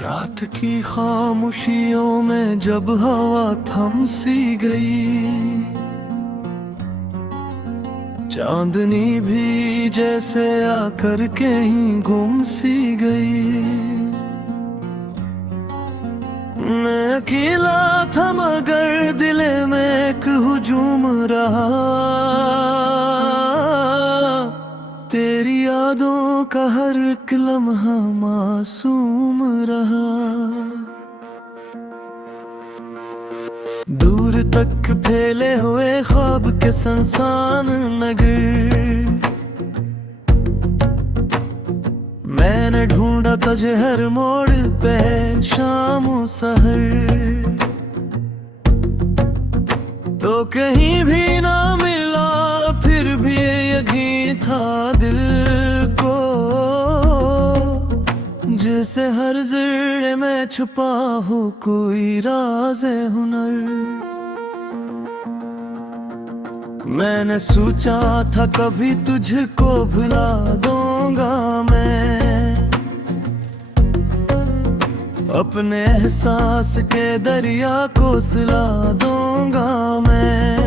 रात की खामोशियों में जब हवा थम सी गई, चांदनी भी जैसे आकर कहीं गुम सी गई। मैं अकेला था मगर दिल में एक हुजूम रहा, तेरी यादों का हर एक लम्हा मासूम रहा। दूर तक फैले हुए ख्वाब के संसान नगर, मैंने ढूंढा तुझे हर मोड़ पे शाम सहर, तो कहीं भी ना मिला फिर भी यकीन था दिल को, जैसे हर ज़र्रे में छुपा हो कोई राज़े हुनर। मैंने सोचा था कभी तुझको भुला दूंगा मैं, अपने एहसास के दरिया को सिला दूंगा मैं,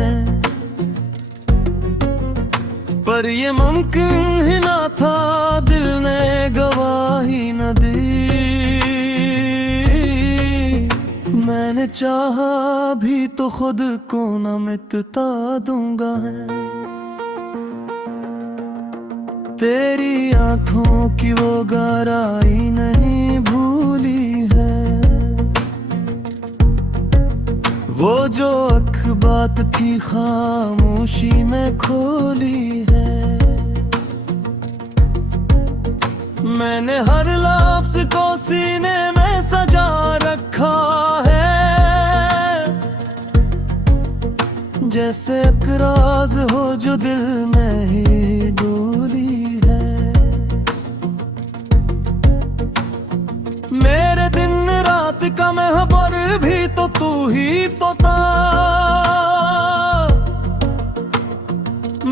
पर ये मुमकिन ही ना था, दिल ने गवाही न दी। मैंने चाहा भी तो खुद को न मिटता दूंगा है, तेरी आंखों की वो गहराई नहीं भूली है, वो जो अख बात थी खामोशी में खोली है। मैंने हर लफ्ज़ को सीने में सजा रखा है, जैसे एक राज हो जो दिल में ही डोली है। मेरे दिन रात का महबर भी तो तू ही तो था,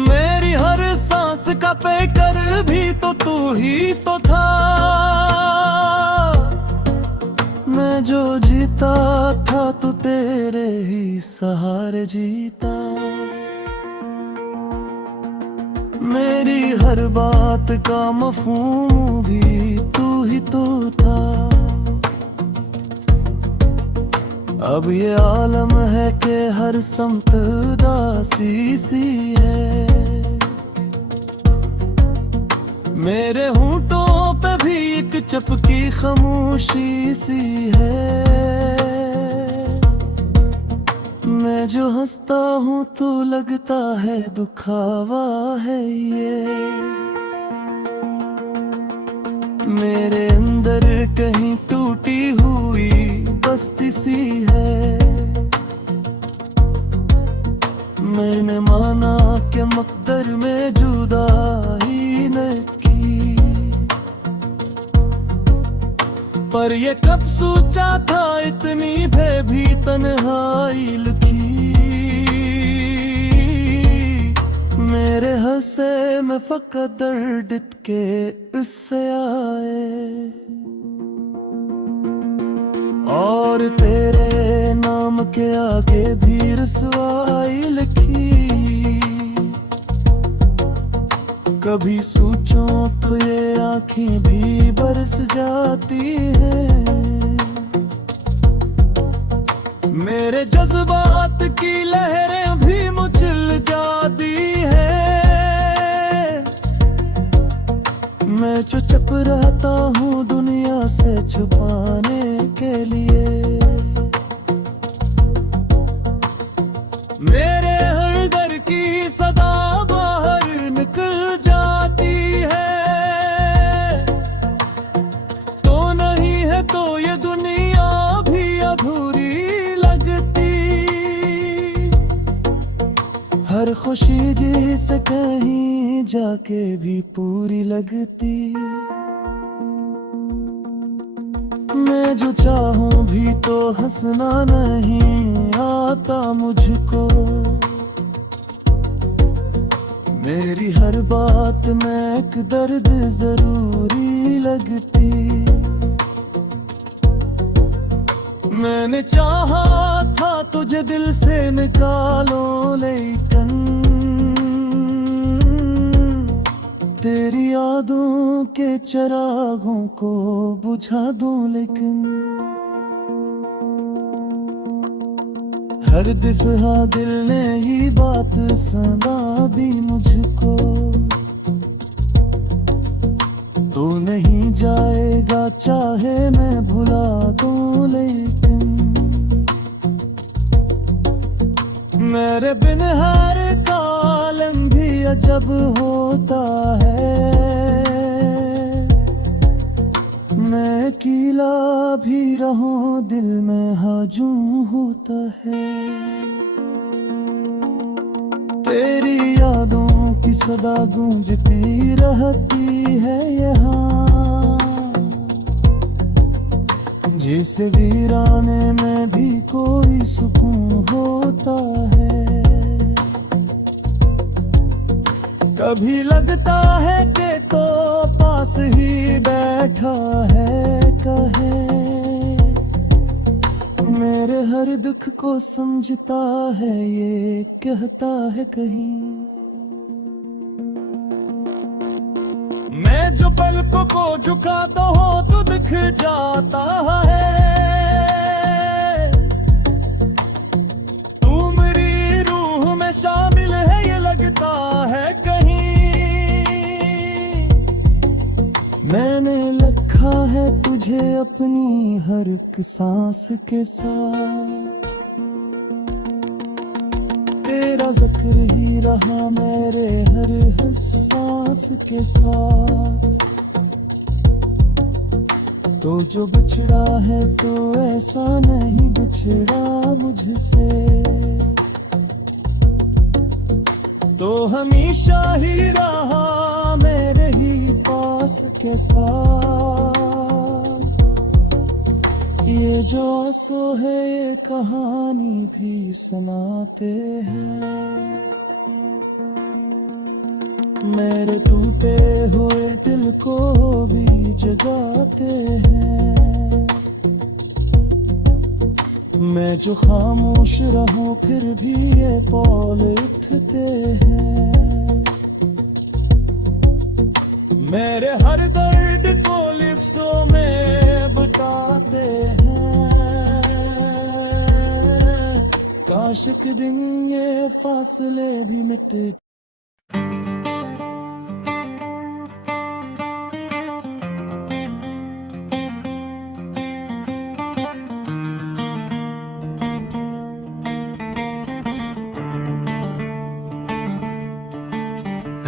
मेरी हर सांस का पैकर भी तो तू ही तो था। मैं जो जीता था तो तेरे ही सहारे जीता, मेरी हर बात का मफ़हूम भी तू ही तो था। अब ये आलम है कि हर समत उदासी सी है, मेरे होंठों पे भी एक चपकी खामोशी सी है। मैं जो हंसता हूँ तो लगता है दुखावा है ये, मेरे अंदर कहीं टूटी हुई बस्ती सी है। मैंने माना कि मकदर में जुदाई न की, पर ये कब सोचा था इतनी भी तन्हाई लिखी। मेरे हंसे में फ़कत दर्द के इससे आए, और तेरे नाम के आगे भी रसवाई लिखी। कभी सोचो तो ये आँखें भी बरस जाती हैं, मेरे जज्बात की लहरें भी मचल जाती हैं। मैं जो चुप रहता हूँ दुनिया से छुपाने के लिए, मेरे हर दर की सदा बाहर निकल जाती है। तो नहीं है तो ये दुनिया भी अधूरी लगती, हर खुशी जिसे कहीं जाके भी पूरी लगती। मैं जो चाहूं भी तो हंसना नहीं आता मुझको, मेरी हर बात में एक दर्द जरूरी लगती। मैंने चाहा था तुझे दिल से निकालो, लेकिन तेरी यादों के चिरागों को बुझा दूं, लेकिन हर दफा दिल ने ही बात सुना दी मुझको, तू नहीं जाएगा चाहे मैं भुला दूं, लेकिन मेरे बिन हर कालम भी अजब होता है, मैं अकेला भी रहूं दिल में हजूं होता है। तेरी यादों की सदा गूंजती रहती है यहाँ, जैसे वीराने में भी कोई सुकून होता है। कभी लगता है कि तो पास ही बैठा है, कहे मेरे हर दुख को समझता है, ये कहता है कहीं। मैं जो पलकों को झुकाता हूँ तो दिख जाता है, तू मेरी रूह में शामिल है ये लगता है कहीं। मैंने लिखा है तुझे अपनी हर एक सांस के साथ, तेरा जिक्र ही रहा मेरे हर सांस के साथ। तो जो बिछड़ा है तो ऐसा नहीं बिछड़ा मुझसे, तो हमेशा ही रहा मेरे ही पास के साथ। ये जो आंसू है ये कहानी भी सुनाते हैं, मेरे टूटे हुए दिल को भी जगाते हैं। मैं जो खामोश रहूं फिर भी ये पौल उठते हैं, मेरे हर दर्द को लिफ्ज़ों में बताते हैं। काश के दिन ये फासले भी मिटे।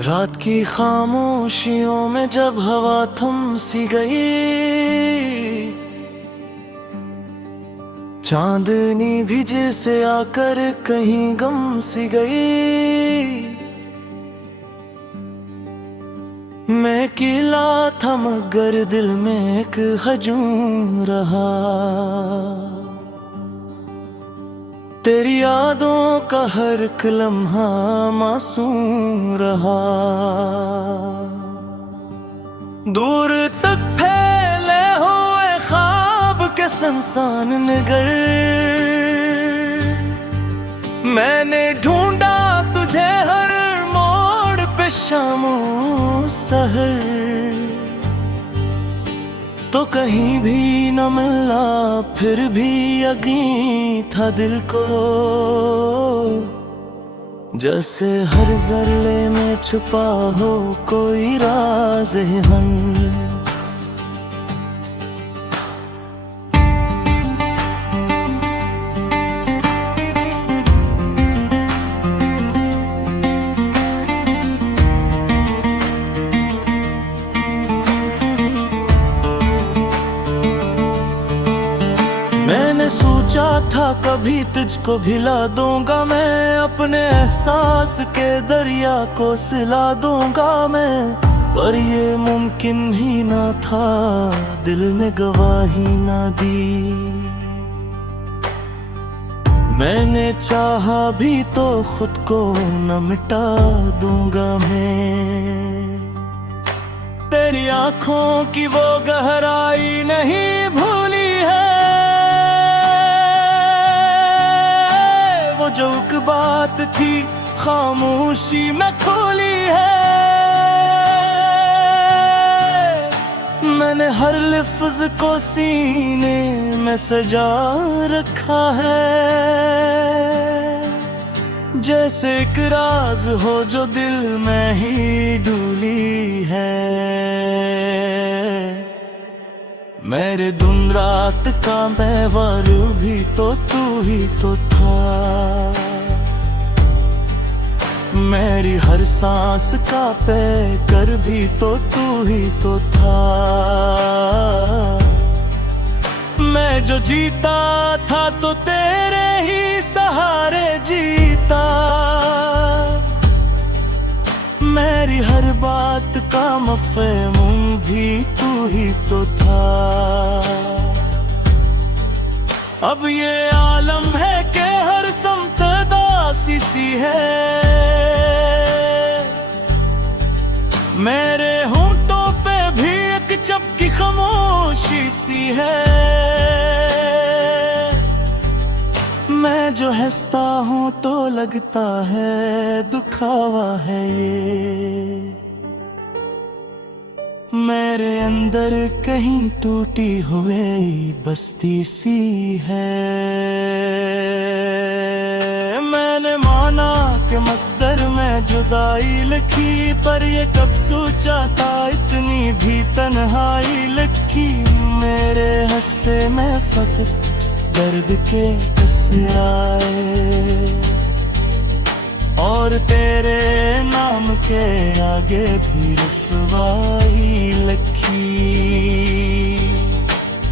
रात की खामोशियों में जब हवा थम सी गई, चांदनी भी जैसे आकर कहीं गम सी गई। मैं अकेला था मगर दिल में एक हजूम रहा, तेरी यादों का हर एक लम्हा मासूम रहा। दूर तक फैले हुए ख्वाब के संसान नगर, मैंने ढूंढा तुझे हर मोड़ पे शामो सहर, तो कहीं भी न मिला फिर भी यकीन था दिल को, जैसे हर जर्रे में छुपा हो कोई राज़ हम। मैंने सोचा था कभी तुझको भिला दूंगा मैं, अपने एहसास के दरिया को सिला दूंगा मैं, पर ये मुमकिन ही ना था, दिल ने गवाही ना दी। मैंने चाहा भी तो खुद को न मिटा दूंगा मैं, तेरी आंखों की वो गहराई नहीं भूली है, वो जो एक बात थी खामोशी में खोली है। मैंने हर लफ्ज को सीने में सजा रखा है, जैसे एक राज हो जो दिल में ही डूली है। मेरे दिन रात का महवर भी तो तू ही तो था, मेरी हर सांस का पैकर भी तो तू ही तो था। मैं जो जीता था तो तेरे ही सहारे जीता, मेरी हर बात का मफ़हूम भी तू ही तो था। अब ये आलम है कि हर समत दासी सी है, मेरे होंठों पे भी एक चपकी खामोशी सी है। मैं जो हंसता हूँ तो लगता है दुखावा है ये, मेरे अंदर कहीं टूटी हुई बस्ती सी है। मैंने माना कि मकदर में जुदाई लिखी, पर ये कब सोचा था इतनी भी तन्हाई लिखी। मेरे हंसे में फकत दर्द के किस्से आए, और तेरे नाम के आगे भी रुसवाई लिखी।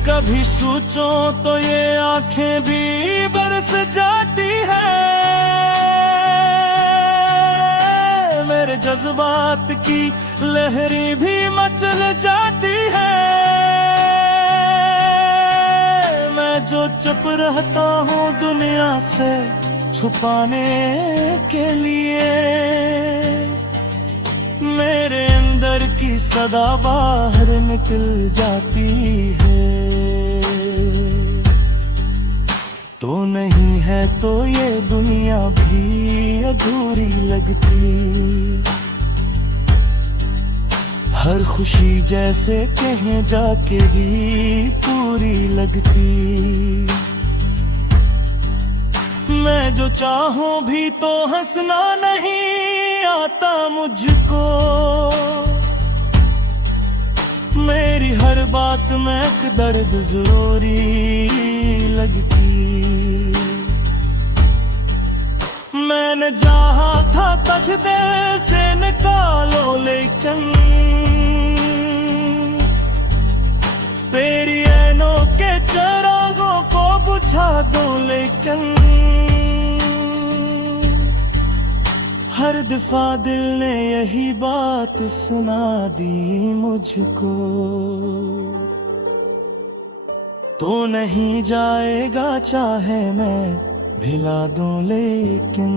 कभी सोचो तो ये आंखें भी बरस जाती है, मेरे जज्बात की लहरी भी मचल जाती है। मैं जो चुप रहता हूँ दुनिया से छुपाने के लिए, मेरे अंदर की सदा बाहर निकल जाती है। तो नहीं है तो ये दुनिया भी अधूरी लगती, हर खुशी जैसे कहीं जाके भी पूरी लगती। मैं जो चाहूं भी तो हंसना नहीं आता मुझको, मेरी हर बात में एक दर्द जरूरी लगती। मैंने चाहा था तुझ दिल से निकालो, लेकिन तेरी ऐनों के चिरागों को बुझा दो, लेकिन हर दफा दिल ने यही बात सुना दी मुझको। तो नहीं जाएगा चाहे मैं भिला दूं, लेकिन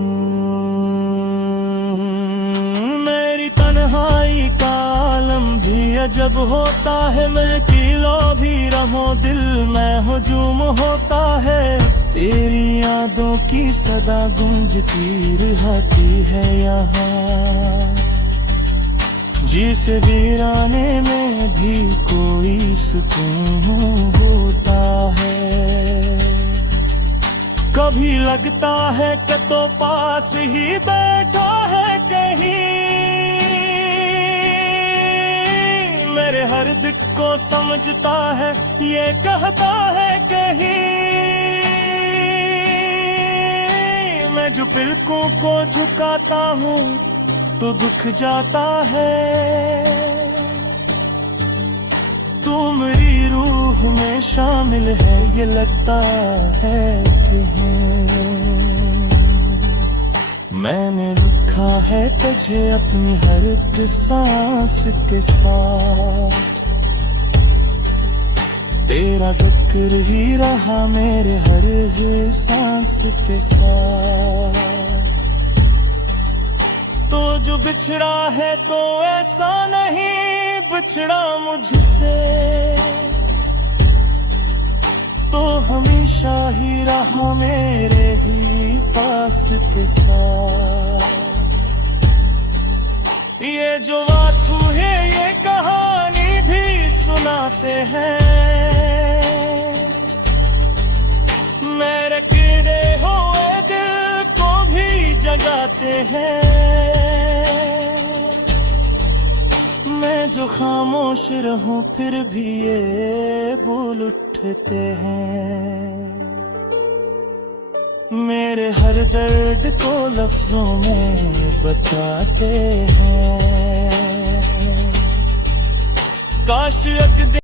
मेरी तन्हाई का आलम भी अजब होता है। मैं किलो भी रहूं दिल में हुजूम होता है, तेरी यादों की सदा गूंजती रहती है यहाँ। जिस वीराने में भी कोई सुकून होता है, कभी लगता है कि तो पास ही बैठा है कहीं, मेरे हर दिक को समझता है ये कहता है कहीं। मैं जो पलकों को झुकाता हूँ तो दुख जाता है, तू मेरी रूह में शामिल है ये लगता है कि मैंने लिखा है तुझे अपनी हर एक सांस के साथ, तेरा जिक्र ही रहा मेरे हर एक सांस के साथ। तो जो बिछड़ा है तो ऐसा नहीं बिछड़ा मुझसे, तो हमेशा ही रहा मेरे ही पास के साथ। ये जो वाथू है ये कहानी भी सुनाते हैं, मेरे कीड़े हुए दिल को भी जगाते हैं। मैं जो खामोश रहूं फिर भी ये बोल उठते हैं, मेरे हर दर्द को लफ्जों में बताते हैं। काश एक